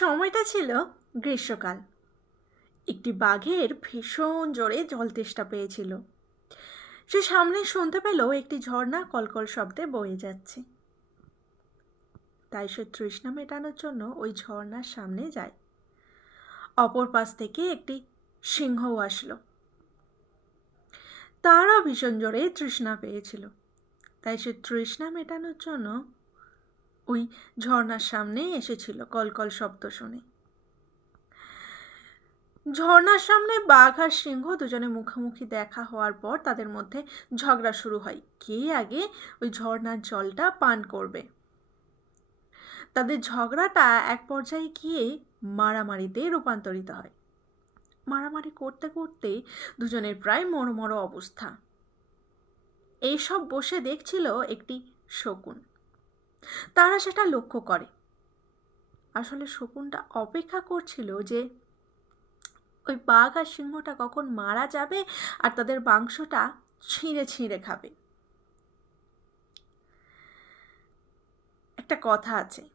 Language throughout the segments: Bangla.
সময়টা ছিল গ্রীষ্মকাল। একটি বাঘের ভীষণ জোরে জল তেষ্টা পেয়েছিল। সে সামনে শুনতে পেল একটি ঝর্ণা কলকল শব্দে বয়ে যাচ্ছে। তাই সে তৃষ্ণা মেটানোর জন্য ওই ঝর্ণার সামনে যায়। অপর পাশ থেকে একটি সিংহও আসলো। তারও ভীষণ জোরে তৃষ্ণা পেয়েছিল। তাই সে তৃষ্ণা মেটানোর জন্য ওই ঝর্ণার সামনেই এসেছিল কলকল শব্দ শুনে। ঝর্ণার সামনে বাঘ আর সিংহ দুজনে মুখোমুখি দেখা হওয়ার পর তাদের মধ্যে ঝগড়া শুরু হয়। কে আগে ওই ঝর্ণার জলটা পান করবে? তাদের ঝগড়াটা এক পর্যায়ে গিয়ে মারামারিতে রূপান্তরিত হয়। মারামারি করতে করতে দুজনের প্রায় মরমর অবস্থা। এইসব বসে দেখছিল একটি শকুন। তারা সেটা লক্ষ্য করে। আসলে শকুনটা অপেক্ষা করছিল যে ওই বাঘ আর সিংহটা কখন মারা যাবে আর তাদের মাংসটা ছিঁড়ে ছিঁড়ে খাবে। একটা কথা আছে,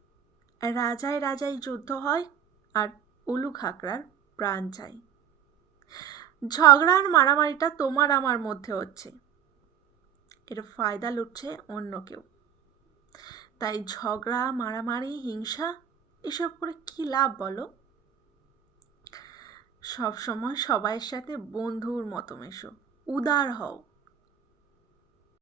রাজায় রাজায় যুদ্ধ হয় আর উলু খাকড়ার প্রাণ চাই। ঝগড়া আর মারামারিটা তোমার আমার মধ্যে হচ্ছে। এর ফায়দা লুটছে অন্য কেউ। তাই ঝগড়া, মারামারি, হিংসা, এসব করে কি লাভ বলো? সবসময় সবাইয়ের সাথে বন্ধুর মতো মেশো উদার হও।